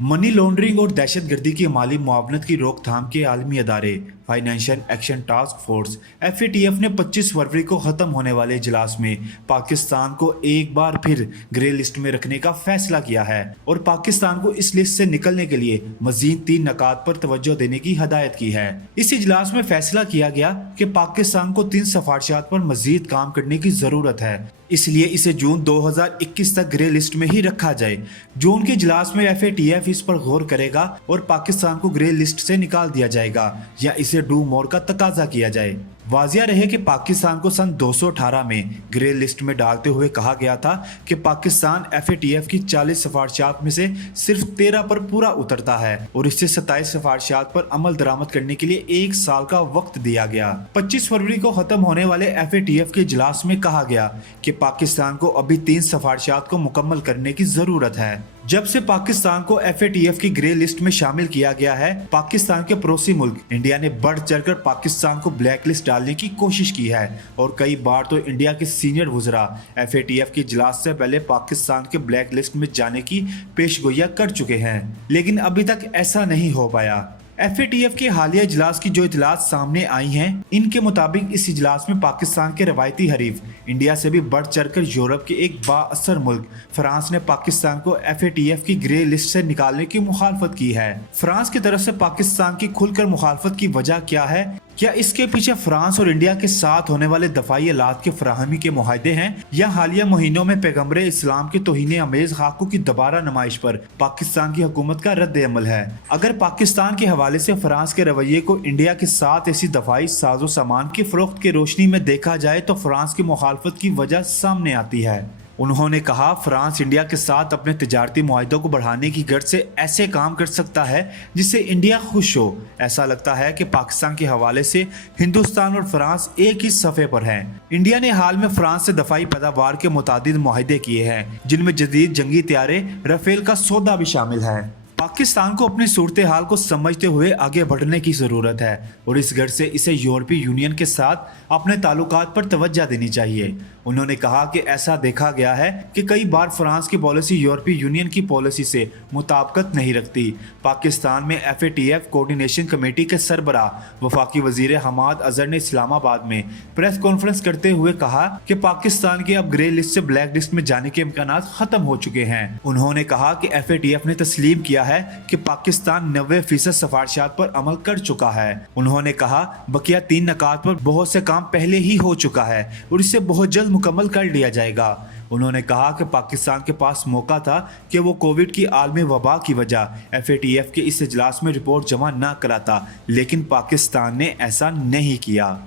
Money laundering और दहशतगर्दी की माली मुआवनत की रोकथाम के आलमी अदारे financial action task force FATF ने 25 फरवरी को ख़त्म होने वाले इजलास में पाकिस्तान को एक बार फिर ग्रे लिस्ट में रखने का फैसला किया है और पाकिस्तान को इस लिस्ट से निकलने के लिए मजीद 3 नुकात पर तवज्जो देने की हदायत की है। इस इजलास में फैसला किया गया कि पाकिस्तान को 3 सिफारिशात पर मजीद काम करने की ज़रूरत है, इसलिए इसे जून 2021 तक ग्रे लिस्ट में ही रखा जाए। जून के इजलास में FATF इस पर गौर करेगा और पाकिस्तान को ग्रे लिस्ट से निकाल दिया जाएगा या इसे डू मोर का तकाजा किया जाए। वाजिया रहे कि पाकिस्तान को सन 218 में ग्रे लिस्ट में डालते हुए कहा गया था कि पाकिस्तान FATF की 40 सिफारिशात में से सिर्फ 13 पर पूरा उतरता है और इससे 27 सिफारिशात पर अमल दरामद करने के लिए 1 साल का वक्त दिया गया। 25 फरवरी को खत्म होने वाले FATF के इजलास में कहा गया कि पाकिस्तान को अभी 3 सिफारिशात को मुकम्मल करने की जरूरत है। जब से पाकिस्तान को FATF की ग्रे लिस्ट में शामिल किया गया है, पाकिस्तान के पड़ोसी मुल्क इंडिया ने बढ़ चढ़कर पाकिस्तान को ब्लैक लिस्ट डालने की कोशिश की है और कई बार तो इंडिया के सीनियर वुज़रा FATF के इजलास से पहले पाकिस्तान के ब्लैक लिस्ट में जाने की पेशगोइयां कर चुके हैं, लेकिन अभी तक ऐसा नहीं हो पाया। FATF के हालिया इजलास की जो इतलात सामने आई हैं, इनके मुताबिक इस इजलास में पाकिस्तान के रवायती हरीफ इंडिया से भी बढ़ चढ़कर यूरोप के एक बाअसर मुल्क फ्रांस ने पाकिस्तान को FATF की ग्रे लिस्ट से निकालने की मुखालफत की है। फ्रांस की तरफ से पाकिस्तान की खुलकर मुखालफत की वजह क्या है? क्या इसके पीछे फ्रांस और इंडिया के साथ होने वाले दफाई आलात की फराहमी के मुआहदे हैं या हालिया महीनों में पैगम्बरे इस्लाम के तौहीन अमेज खाकों की दोबारा नुमाइश पर पाकिस्तान की हुकूमत का रद्द अमल है? अगर पाकिस्तान के हवाले से फ्रांस के रवैये को इंडिया के साथ ऐसी दफाई साजो सामान की फरोख्त की रोशनी में देखा जाए तो फ्रांस की मुखालफत की वजह सामने आती है। उन्होंने कहा, फ्रांस इंडिया के साथ अपने तिजारती मुआहदों को बढ़ाने की गर्ज से ऐसे काम कर सकता है जिससे इंडिया खुश हो। ऐसा लगता है कि पाकिस्तान के हवाले से हिंदुस्तान और फ्रांस एक ही सफ़े पर हैं। इंडिया ने हाल में फ्रांस से दफाई पैदावार के मुतादिद मुआहदे किए हैं, जिनमें जदीद जंगी तैयारे राफेल का सौदा भी शामिल है। पाकिस्तान को अपनी सूरत हाल को समझते हुए आगे बढ़ने की ज़रूरत है और इस गर्ज से इसे यूरोपीय यूनियन के साथ अपने ताल्लुकात पर तवज्जो देनी चाहिए। उन्होंने कहा कि ऐसा देखा गया है कि कई बार फ्रांस की पॉलिसी यूरोपीय यूनियन की पॉलिसी से मुताबिकत नहीं रखती। पाकिस्तान में FATF कोऑर्डिनेशन कमेटी के सरबराह वफाकी वजीर हमाद अजहर ने इस्लामाबाद में प्रेस कॉन्फ्रेंस करते हुए कहा कि पाकिस्तान के अब ग्रे लिस्ट से ब्लैक लिस्ट में जाने के इम्कान खत्म हो चुके हैं। उन्होंने कहा कि FATF ने तस्लीम किया है कि पाकिस्तान 90% सिफारिशात पर अमल कर चुका है। उन्होंने कहा, बकिया 3 नुकात पर बहुत से काम पहले ही हो चुका है और इसे बहुत जल्द मुकम्मल कर लिया जाएगा। उन्होंने कहा कि पाकिस्तान के पास मौका था कि वो कोविड की आलमी वबा की वजह FATF के इस इजलास में रिपोर्ट जमा न कराता, लेकिन पाकिस्तान ने ऐसा नहीं किया।